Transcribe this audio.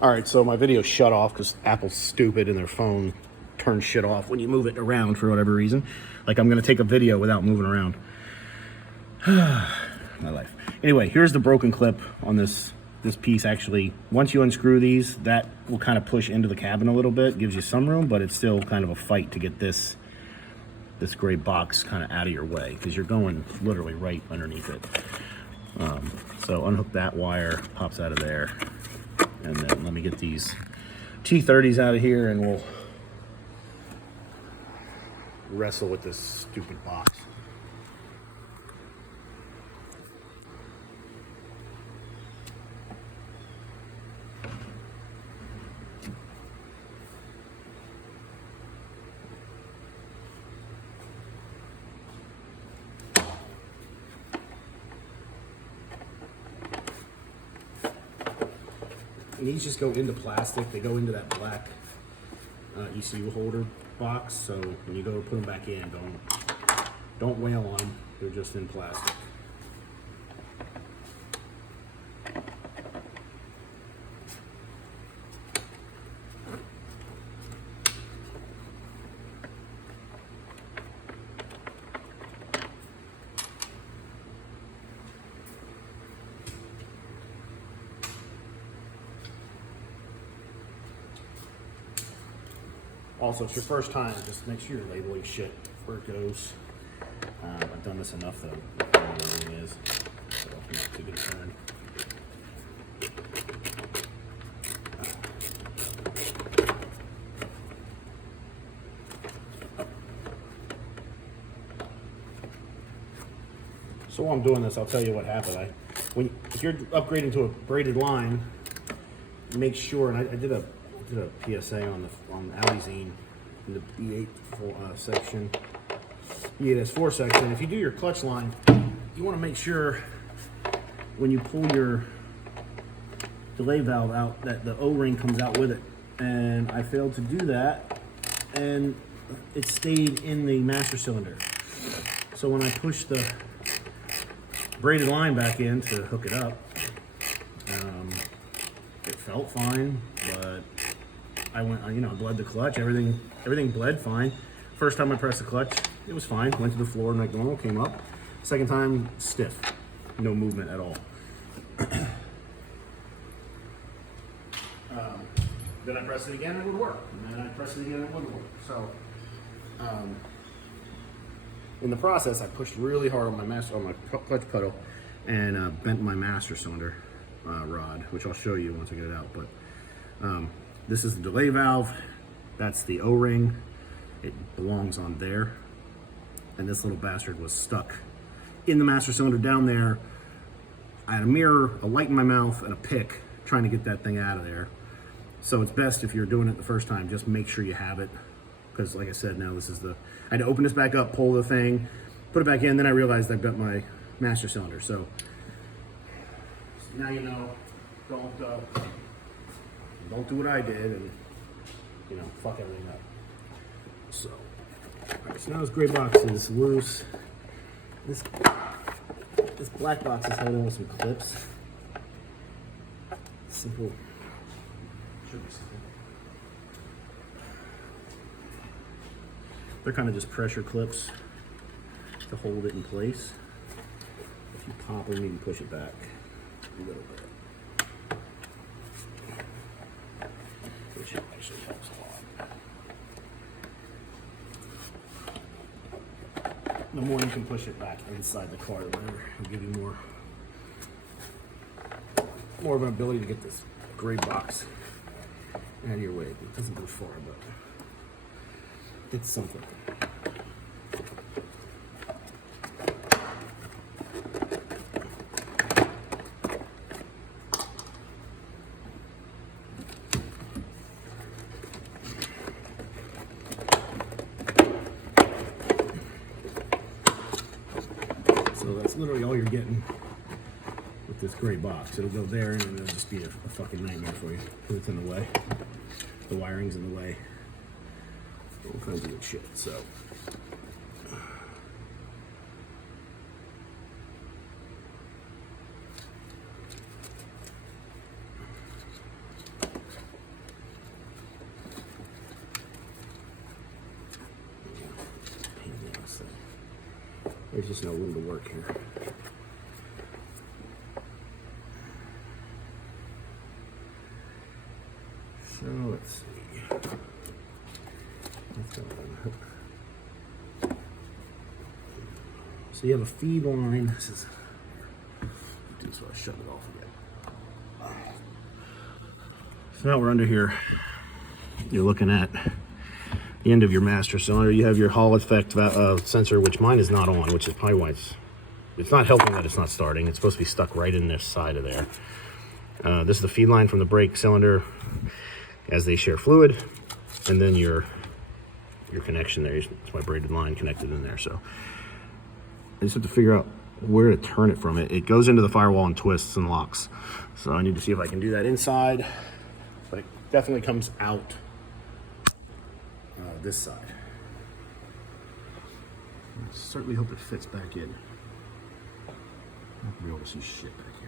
All right, so my video shut off because Apple's stupid and their phone turns shit off when you move it around for whatever reason. Like I'm gonna take a video without moving around. My life. Anyway, here's the broken clip on this piece. Actually, once you unscrew these, that will kind of push into the cabin a little bit, gives you some room, but it's still kind of a fight to get this gray box kind of out of your way because you're going literally right underneath it. So unhook that wire, pops out of there, and then let me get these T30s out of here and we'll wrestle with this stupid box. And these just go into plastic. They go into that black ECU holder box. So when you go to put them back in, don't wail on them. They're just in plastic. Also, it's your first time, just make sure you're labeling shit where it goes. I've done this enough though, I know where everything is, so not too concerned. So while I'm doing this, I'll tell you what happened. If you're upgrading to a braided line, make sure, and I did a PSA on Audi Zine in the B8 section, B8.5 section. If you do your clutch line, you want to make sure when you pull your delay valve out that the O-ring comes out with it. And I failed to do that, and it stayed in the master cylinder. So when I pushed the braided line back in to hook it up, it felt fine, but I went, bled the clutch. Everything bled fine. First time I pressed the clutch, it was fine. Went to the floor like normal, came up. Second time, stiff, no movement at all. Then I pressed it again, it would work. And then I pressed it again, it wouldn't work. So, in the process, I pushed really hard on my clutch pedal and bent my master cylinder rod, which I'll show you once I get it out. But this is the delay valve. That's the O-ring. It belongs on there. And this little bastard was stuck in the master cylinder down there. I had a mirror, a light in my mouth, and a pick trying to get that thing out of there. So it's best if you're doing it the first time, just make sure you have it. Because like I said, now this is I had to open this back up, pull the thing, put it back in, then I realized I bent my master cylinder. So now you know, don't do what I did and, fuck everything up. So, alright, so now this gray box is loose. This black box is held in with some clips. Simple. Should be simple. They're kind of just pressure clips to hold it in place. If you pop them, you can push it back a little bit. Which actually helps a lot. The more you can push it back inside the car, the better. It'll give you more of an ability to get this gray box out of your way. It doesn't go far, but it's something. So that's literally all you're getting with this gray box. It'll go there and it'll just be a fucking nightmare for you because it's in the way. The wiring's in the way. All kinds of good shit. So just no room to work here. So let's see. So you have a feed line. This is so I shut it off again. So now we're under here. You're looking at the end of your master cylinder. You have your Hall effect sensor, which mine is not on, which is probably why it's not helping that it's not starting. It's supposed to be stuck right in this side of there. This is the feed line from the brake cylinder as they share fluid, and then your connection there. It's my braided line connected in there. So I just have to figure out where to turn it from. It goes into the firewall and twists and locks. So I need to see if I can do that inside, but it definitely comes out this side. I certainly hope it fits back in. I won't be able to see shit back here.